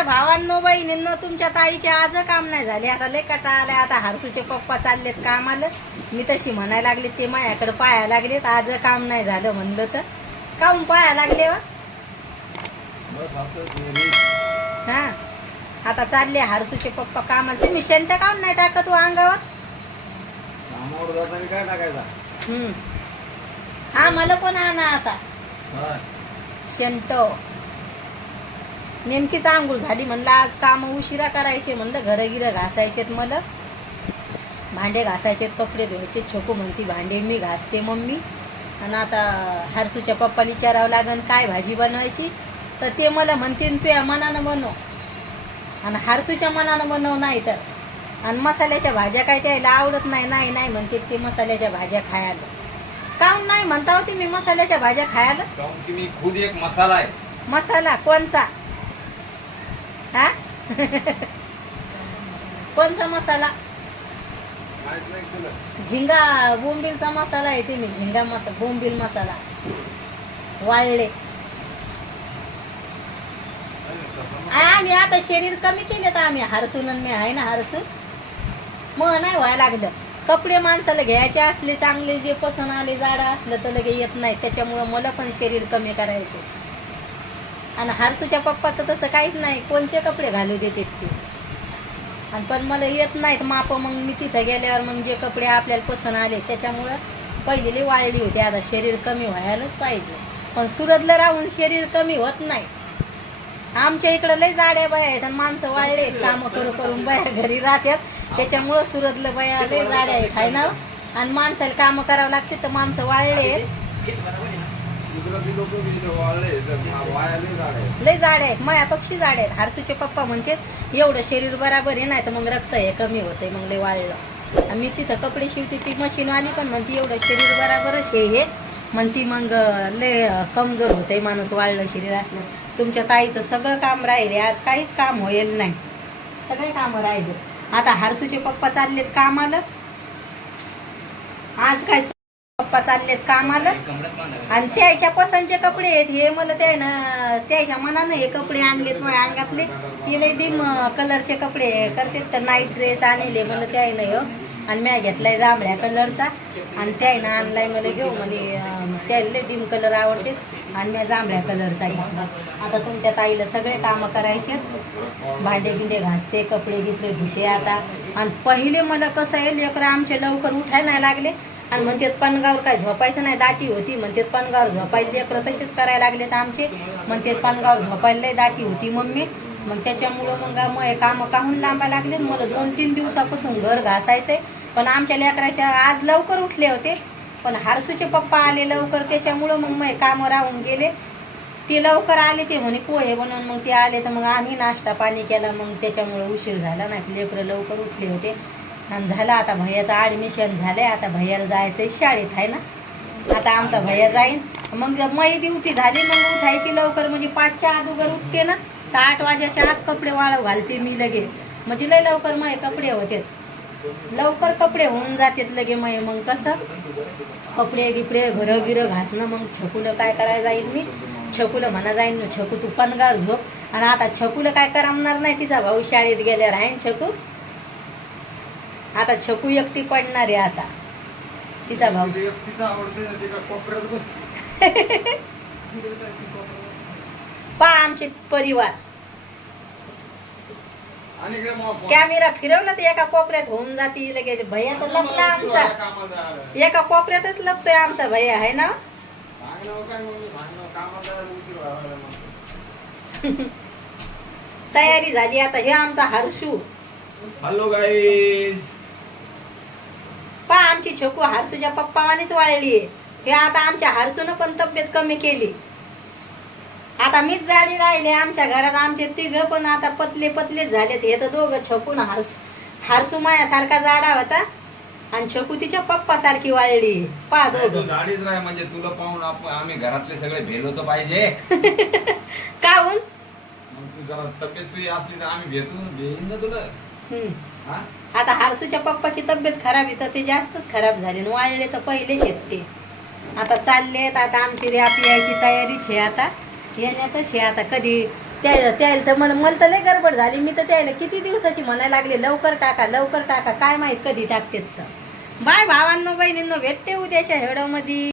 नमस्कार भावांनो बहिणींनो तुमच्या ताईचे आज काम नाही झाले. आता लय कटा आलाय. आता हरसूचे पप्पा चाललेत कामाला. मी तशी म्हणायला लागले ते माझ्याकडे पाया लागलेत. आज काम नाही झालं म्हणलं तर. काहून पाया लागले वा. हा. आता चालले हरसूचे पप्पा कामाला. तुम्ही शेंट काम नाही टाकत हो अंगावर? काय टाकायचा? हम्म. हा मला कोण आणा आता. शेंट नेमकीच आंघोळ झाली म्हणलं आज काम उशिरा करायचे म्हणलं घरं गिरं घासायचेत मला. भांडे घासायचेत कपडे धुवायचे छोकू म्हणती भांडे मी घासते मम्मी. आणि आता हरसूच्या पप्पाला विचारावं लागन काय भाजी बनवायची? तर ते मला म्हणतील तुझ्या मनानं बनव. आणि हरसूच्या मनानं बनव नाही तर. आणि मसाल्याच्या भाज्या काय त्याला आवडत नाही नाही नाही म्हणते ते मसाल्याच्या भाज्या खायला. काहून नाही म्हणता होती मी मसाल्याच्या भाज्या खायला? काहून की मी खुद एक मसाला आहे. मसाला कोणचा? हा? कोणचा मसाला? झिंगा बोंबिलचा मसाला आहे ते मी झिंगा मसाला बोंबिल मसाला. वाळले. आम्ही आता शरीर कमी केले तर आम्ही. हरसून मी आहे ना हरसून. मग नाही व्हायला लागलं. कपडे माणसाला घ्यायचे असले चांगले जे पसंत आले जाडं असलं तर लगे येत नाही. त्याच्यामुळं मला पण शरीर कमी करायचं आणि हारसूच्या पप्पाचं तसं काहीच नाही. कोणचे कपडे घालू देतात ते? आणि पण मला येत नाहीत माप मग मी तिथं गेल्यावर मग जे कपडे आपल्याला पसंत आले त्याच्यामुळं पहिलेली वाळली होती. आता शरीर कमी व्हायलाच पाहिजे. पण सुरतला राहून शरीर कमी होत नाही. आमच्या इकडं लय जाड्या बाया आहेत आणि माणसं वाळले कामं करू करून बाया घरी राहतात. त्याच्यामुळं सुरतलं बाया लय जाड्या आहेत. आहे ना? आणि माणसाला कामं करावं लागते तर माणसं वाळले आहेत. गुजराती लोक झाड आहे लय आहेत. माया पक्षी जाड आहेत. हारसूचे पप्पा म्हणतात एवढं शरीर बराबर आहे नाही तर मग रक्त हे कमी होतंय. मग लय वाळलं. मी तिथं कपडे शिवते ती मशीन आली पण म्हणते एवढं शरीर बराबरच हे हे. म्हणती मग लय कमजोर होतंय माणूस वाळलं शरीर असलं. तुमच्या ताईचं सगळं काम राहिले आज काहीच काम होईल नाही. सगळे कामं राहिले आता हारसूचे पप्पा चाललेत कामाला. आज काय पप्पा चाललेत कामाला. आणि त्याच्या पसंतचे कपडे आहेत. हे मला त्यानं त्याच्या मनानं हे कपडे आणलेत माझ्या अंगातले. ते लय डिम कलरचे कपडे करतात. तर नाईट ड्रेस आणले मला त्यानं हो आणि मी घेतलाय जांभळ्या कलरचा. आणि त्यानं आणलाय मला घेऊ म्हणे त्याला डिम कलर आवडते आणि मी जांभळ्या कलरचा घेतला. आता तुमच्या ताईला सगळे कामं करायचे भांडे गिंडे घासते कपडे गिपडे धुते आता. आणि पहिले मला कसं आहे लेकरं आमचे लवकर उठायला नाही लागले. आणि म्हणतात पनगावर काय झोपायचं नाही दाटी होती. म्हणतात पनगावर झोपायला लेकरं तसेच करायला लागले तर आमचे. म्हणतात पणगावर झोपायला लय दाटी होती मम्मी. मग त्याच्यामुळं मग मग कामं काहून लांबा लागले मला दोन तीन दिवसापासून घर घासायचंय. पण आमच्या लेकराच्या आज लवकर उठले होते. पण हारसूचे पप्पा आले लवकर त्याच्यामुळं मग मग कामं राहून गेले. ते लवकर आले ते म्हणे पोहे बनवून. मग ते आले तर मग आम्ही नाश्ता पाणी केला मग त्याच्यामुळं उशीर झाला नाही लेकरं लवकर उठले होते. आणि झालं आता भैयाचं ॲडमिशन झालंय. आता भैयाला जायचंय शाळेत आहे ना? आता आमचा भैया जाईन. मग मई ड्युटी झाली मग उठायची लवकर. म्हणजे पाचच्या अगोदर उठते ना तर आठ वाजाच्या आत कपडे वाळव घालते मी लगे. म्हणजे लय लवकर मग कपडे होते. लवकर कपडे होऊन जातात लगे मग मग कसं? कपडे गिपडे घरं गिरं घासणं मग छकुलं काय करायला जाईन मी? छकुलं म्हणा जाईन ना छकू तू पणगार झोप. आणि आता छकुलं काय करमणार नाही तिचा भाऊ शाळेत गेल्यावर आहे ना छकू? आता छकू एकटी पडणार आहे आता तिचा भाऊ. पा आमचे परिवार. कॅमेरा फिरवला तर एका कोपऱ्यात होऊन जाते लगेच भैया तर लपला आमचा. एका कोपऱ्यातच लपतोय आमचा भैया आहे ना. तयारी झाली आता हे आमचा हर्षू हॅलो गाईज आमची छोकू हर्षूच्या पप्पावानीच वाळली. हे आता आमच्या हर्षूनं पण तब्येत कमी केली. आता मीच जाडी राहिले आमच्या घरात आमचे तिघ पण आता पतले पतले झालेत. हे तर दोघं छकून हर्ष हर्षू मायासारखा जाडा होता आणि छकू तिच्या पप्पा सारखी वाळली पा तू दोघं. राह म्हणजे तुला पाहून आप- आम्ही घरातले सगळे भेलो तर पाहिजे. काहून? मग तू जरा तब्येत तुझी असली तर आम्ही भेटू भेईन ना तुला. हम्म. आता हारसूच्या पप्पाची तब्येत खराब आहे तर ते जास्तच खराब झाले. आणि वाळले तर पहिलेच आहेत ते आता चाललेत आता आमची रॅप यायची तयारीच आहे आता. येण्यातच आहे आता कधी. त्या त्याला तर मला मला तर लय गडबड झाली. मी तर त्याला किती दिवसाची म्हणायला लागले लवकर टाका लवकर टाका. काय माहीत कधी टाकतेत तर. बाय भावांनो बहिणींनो भेटते उद्याच्या हेडमध्ये.